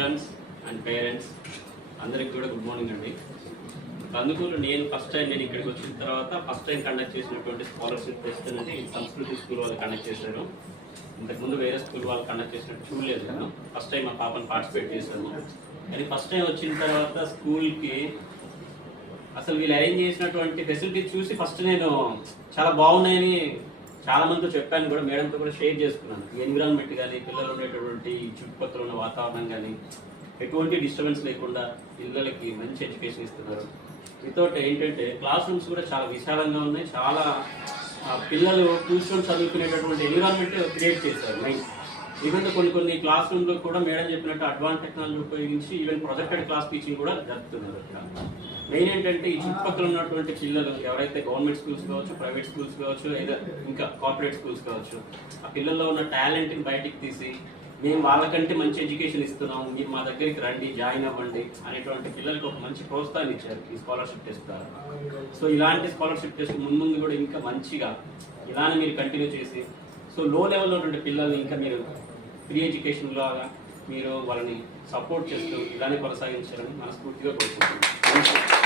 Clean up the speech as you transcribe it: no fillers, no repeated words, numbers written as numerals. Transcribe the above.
Children's and parents అందరికి కూడా good morning అండి. అందుకూరు నేను ఫస్ట్ టైం ఇక్కడికి వచ్చిన తర్వాత ఫస్ట్ టైం కండక్ట్ చేసినటువంటి స్కాలర్షిప్ టెస్ట్ అనేది సంస్కృతి స్కూల్ వాళ్ళు కండక్ట్ చేశారు. ఇంతకుముందు వేరే స్కూల్ వాళ్ళు కండక్ట్ చేసినట్టు చూడలేదు నేను. ఫస్ట్ టైం మా పాపను పార్టిసిపేట్ చేశాను. కానీ ఫస్ట్ టైం వచ్చిన తర్వాత స్కూల్కి అసలు వీళ్ళు అరేంజ్ చేసినటువంటి ఫెసిలిటీస్ చూసి ఫస్ట్ నేను చాలా బాగున్నాయని చాలా మందితో చెప్పాను కూడా, మేడంతో కూడా షేర్ చేసుకున్నాను. ఎన్విరాన్మెంట్ కానీ, పిల్లలు ఉండేటటువంటి చుట్టుపక్కల ఉన్న వాతావరణం కానీ ఎటువంటి డిస్టర్బెన్స్ లేకుండా పిల్లలకి మంచి ఎడ్యుకేషన్ ఇస్తున్నారు. వితౌట్ ఏంటంటే క్లాస్ రూమ్స్ కూడా చాలా విశాలంగా ఉన్నాయి. చాలా పిల్లలు కూర్చొని చదువుకునేటటువంటి ఎన్విరాన్మెంట్ క్రియేట్ చేశారు. ఈవెన్ కొన్ని క్లాస్ రూమ్లో కూడా మేడం చెప్పినట్టు అడ్వాన్స్ టెక్నాలజీ ఉపయోగించి ఈవెన్ ప్రొజెక్టెడ్ క్లాస్ టీచింగ్ కూడా జరుగుతున్నారు. అక్కడ మెయిన్ ఏంటంటే ఈ చుట్టుపక్కల ఉన్నటువంటి పిల్లలు ఎవరైతే గవర్నమెంట్ స్కూల్స్ కావచ్చు, ప్రైవేట్ స్కూల్స్ కావచ్చు, లేదా ఇంకా కార్పొరేట్ స్కూల్స్ కావచ్చు, ఆ పిల్లల్లో ఉన్న టాలెంట్ని బయటికి తీసి మేము వాళ్ళకంటే మంచి ఎడ్యుకేషన్ ఇస్తున్నాము, మీరు మా దగ్గరికి రండి, జాయిన్ అవ్వండి అనేటువంటి పిల్లలకు ఒక మంచి ప్రోత్సాహం ఇచ్చారు ఈ స్కాలర్షిప్ టెస్ట్ ద్వారా. సో ఇలాంటి స్కాలర్షిప్ టెస్ట్ ముందు కూడా ఇంకా మంచిగా ఇలానే మీరు కంటిన్యూ చేసి సో లో లెవెల్లో ఉన్నటువంటి పిల్లల్ని ఇంకా మీరు ఫ్రీ ఎడ్యుకేషన్ లాగా మీరు వాళ్ళని సపోర్ట్ చేస్తూ ఇలానే కొనసాగించాలని మనస్ఫూర్తిగా కోరుకుంటున్నాను.